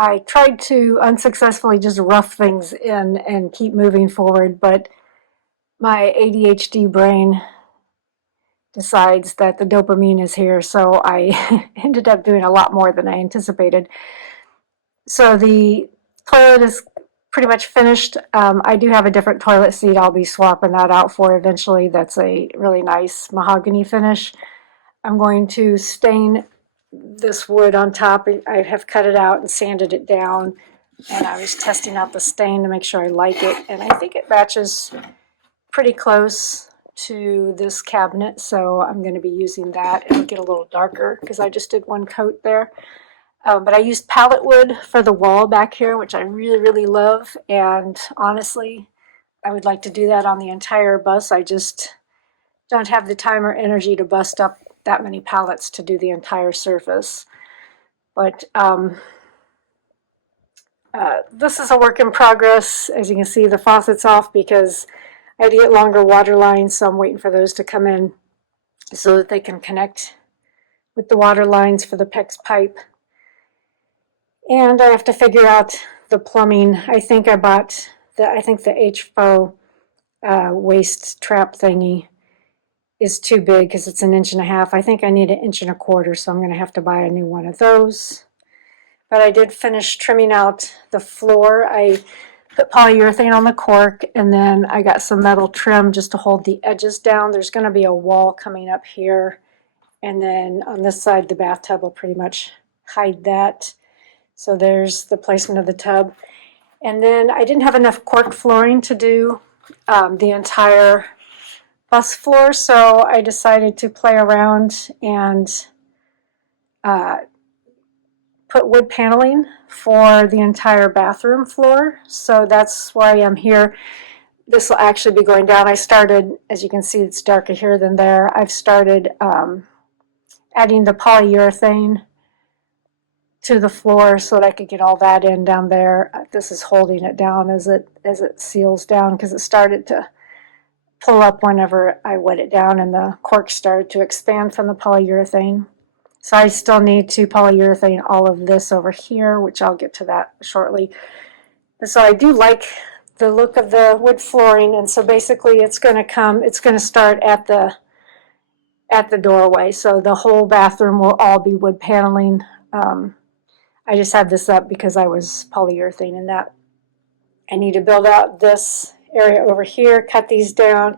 I tried to unsuccessfully just rough things in and keep moving forward, but my ADHD brain decides that the dopamine is here, so I ended up doing a lot more than I anticipated. So the toilet is pretty much finished. I do have a different toilet seat I'll be swapping that out for eventually. That's a really nice mahogany finish. I'm going to stain this wood on top. I have cut it out and sanded it down, and I was testing out the stain to make sure I like it, and I think it matches pretty close to this cabinet, so I'm going to be using that. It'll get a little darker because I just did one coat there. But I used pallet wood for the wall back here, which I really, really love, and honestly, I would like to do that on the entire bus. I just don't have the time or energy to bust up that many pallets to do the entire surface. But this is a work in progress. As you can see, the faucet's off because I had to get longer water lines, so I'm waiting for those to come in so that they can connect with the water lines for the PEX pipe. And I have to figure out the plumbing. I think I bought the HFO waste trap thingy is too big because it's 1.5 inches. I think I need 1.25 inches, so I'm going to have to buy a new one of those. But I did finish trimming out the floor. I put polyurethane on the cork, and then I got some metal trim just to hold the edges down. There's going to be a wall coming up here, and then on this side the bathtub will pretty much hide that. So there's the placement of the tub. And then I didn't have enough cork flooring to do the entire bus floor, so I decided to play around and put wood paneling for the entire bathroom floor. So that's why I am here. This will actually be going down. I started, as you can see, it's darker here than there. I've started adding the polyurethane to the floor so that I could get all that in down there. This is holding it down as it seals down because it started to pull up whenever I wet it down, and the cork started to expand from the polyurethane. So I still need to polyurethane all of this over here, which I'll get to that shortly. So I do like the look of the wood flooring, and so basically it's going to start at the doorway. So the whole bathroom will all be wood paneling. I just had this up because I was polyurethaning that. I need to build out this area over here, cut these down.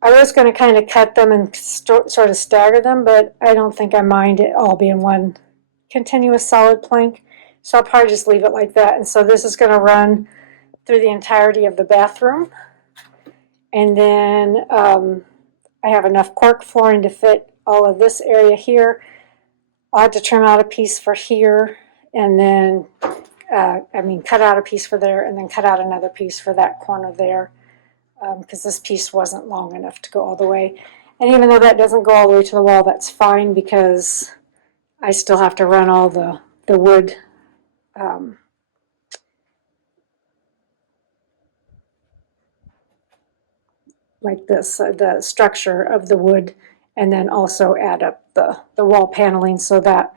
I was going to kind of cut them and sort of stagger them, but I don't think I mind it all being one continuous solid plank. So I'll probably just leave it like that. And so this is going to run through the entirety of the bathroom. And then I have enough cork flooring to fit all of this area here. I'll have to trim out a piece for here, and then, cut out a piece for there, and then cut out another piece for that corner there, because this piece wasn't long enough to go all the way. And even though that doesn't go all the way to the wall, that's fine, because I still have to run all the wood like this, the structure of the wood, and then also add up the wall paneling, so that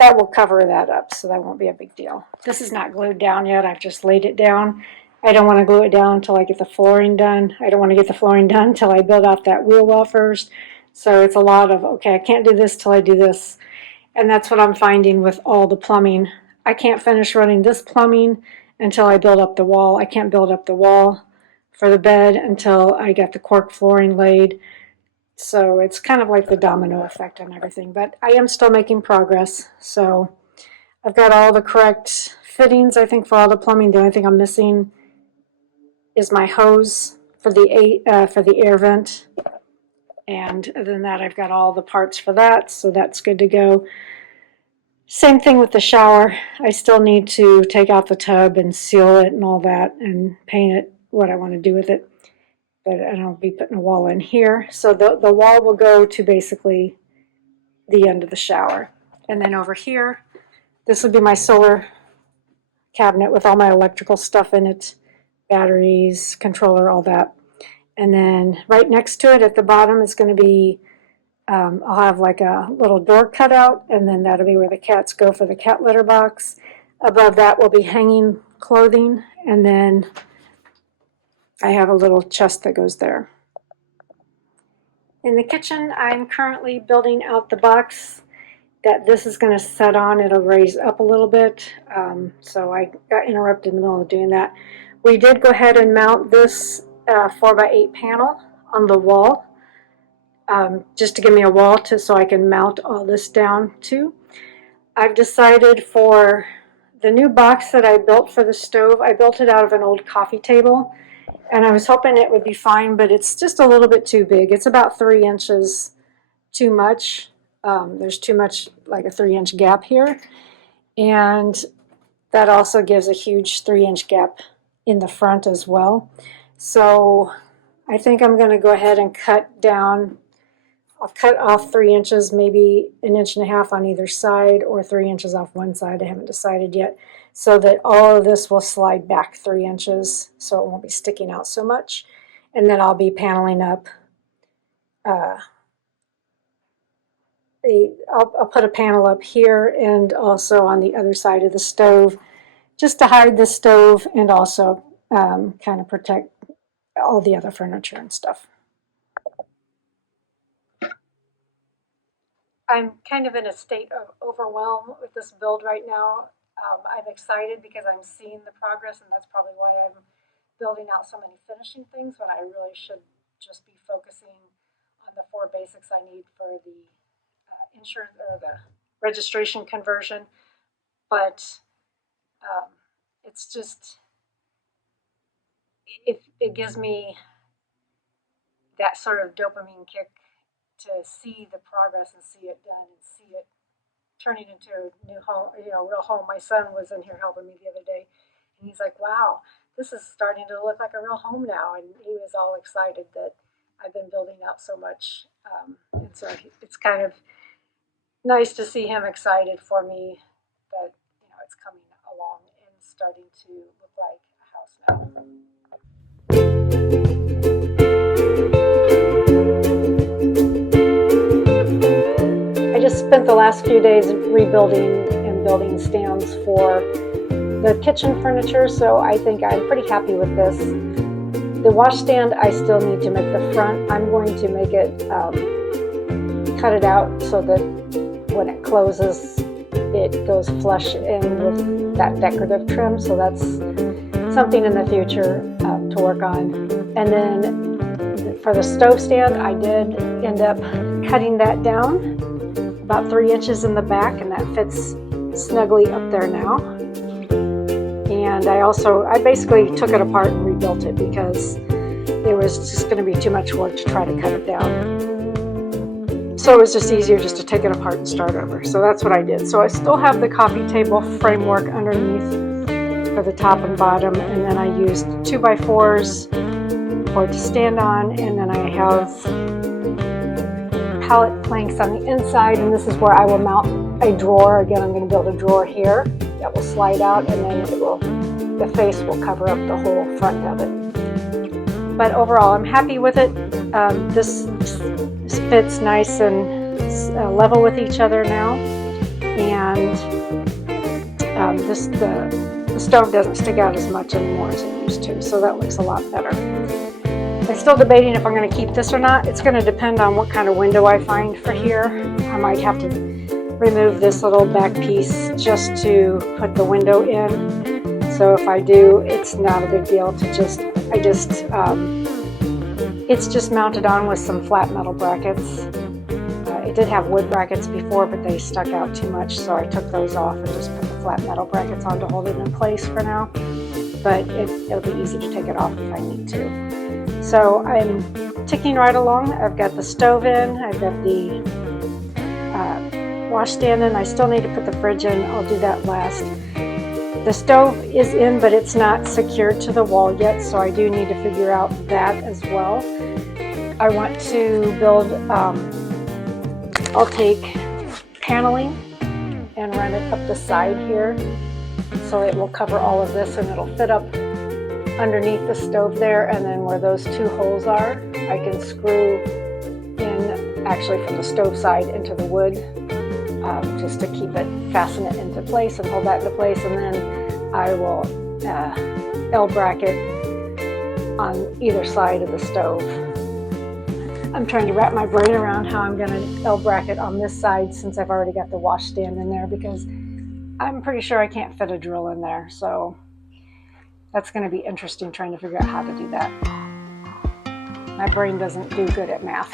will cover that up, so that won't be a big deal. This is not glued down yet. I've just laid it down. I don't want to glue it down until I get the flooring done. I don't want to get the flooring done until I build out that wheel well first. So it's a lot of, okay, I can't do this till I do this. And that's what I'm finding with all the plumbing. I can't finish running this plumbing until I build up the wall. I can't build up the wall for the bed until I get the cork flooring laid. So it's kind of like the domino effect on everything, but I am still making progress. So I've got all the correct fittings, I think, for all the plumbing. The only thing I'm missing is my hose for the air vent. And other than that, I've got all the parts for that, so that's good to go. Same thing with the shower. I still need to take out the tub and seal it and all that and paint it what I want to do with it. But I don't be putting a wall in here. So the wall will go to basically the end of the shower. And then over here, this will be my solar cabinet with all my electrical stuff in it, batteries, controller, all that. And then right next to it at the bottom is going to be, I'll have like a little door cutout, and then that'll be where the cats go for the cat litter box. Above that will be hanging clothing, and then I have a little chest that goes there. In the kitchen, I'm currently building out the box that this is going to set on. It'll raise up a little bit, so I got interrupted in the middle of doing that. We did go ahead and mount this 4x8 panel on the wall, just to give me a wall so I can mount all this down too. I've decided for the new box that I built for the stove, I built it out of an old coffee table, and I was hoping it would be fine, but it's just a little bit too big. It's about 3 inches too much. There's too much, like a 3-inch gap here, and that also gives a huge 3-inch gap in the front as well. So I think I'm going to go ahead and cut down. I'll cut off 3 inches, maybe 1.5 inches on either side, or 3 inches off one side. I haven't decided yet, so that all of this will slide back 3 inches, so it won't be sticking out so much. And then I'll be paneling up. I'll put a panel up here and also on the other side of the stove, just to hide the stove and also kind of protect all the other furniture and stuff. I'm kind of in a state of overwhelm with this build right now. I'm excited because I'm seeing the progress, and that's probably why I'm building out so many finishing things when I really should just be focusing on the 4 basics I need for the insurance or the registration conversion. But it's just, it gives me that sort of dopamine kick to see the progress and see it done and see it turning into a new home, real home. My son was in here helping me the other day, and he's like, wow, this is starting to look like a real home now. And he was all excited that I've been building out so much. And so it's kind of nice to see him excited for me that, it's coming along and starting to look like a house now. I just spent the last few days rebuilding and building stands for the kitchen furniture, so I think I'm pretty happy with this. The washstand, I still need to make the front. I'm going to make it, cut it out so that when it closes, it goes flush in with that decorative trim, so that's something in the future to work on. And then for the stove stand, I did end up cutting that down about 3 inches in the back, and that fits snugly up there now. And I basically took it apart and rebuilt it because it was just going to be too much work to try to cut it down. So it was just easier just to take it apart and start over. So that's what I did. So I still have the coffee table framework underneath for the top and bottom, and then I used 2x4s for it to stand on, and then I have pallet planks on the inside, and this is where I will mount a drawer. Again, I'm going to build a drawer here that will slide out, and then the face will cover up the whole front of it. But overall, I'm happy with it. This fits nice and level with each other now, and the stove doesn't stick out as much anymore as it used to, so that looks a lot better. I'm still debating if I'm going to keep this or not. It's going to depend on what kind of window I find for here. I might have to remove this little back piece just to put the window in. So if I do, it's not a big deal to it's just mounted on with some flat metal brackets. It did have wood brackets before, but they stuck out too much, so I took those off and just put the flat metal brackets on to hold it in place for now. But it'll be easy to take it off if I need to. So I'm ticking right along. I've got the stove in, I've got the washstand in. I still need to put the fridge in. I'll do that last. The stove is in, but it's not secured to the wall yet, so I do need to figure out that as well. I want to build, I'll take paneling and run it up the side here, so it will cover all of this and it'll fit up underneath the stove there, and then where those 2 holes are, I can screw in actually from the stove side into the wood just to keep it, fasten it into place and hold that into place, and then I will L bracket on either side of the stove. I'm trying to wrap my brain around how I'm going to L bracket on this side since I've already got the washstand in there, because I'm pretty sure I can't fit a drill in there, so that's going to be interesting trying to figure out how to do that. My brain doesn't do good at math.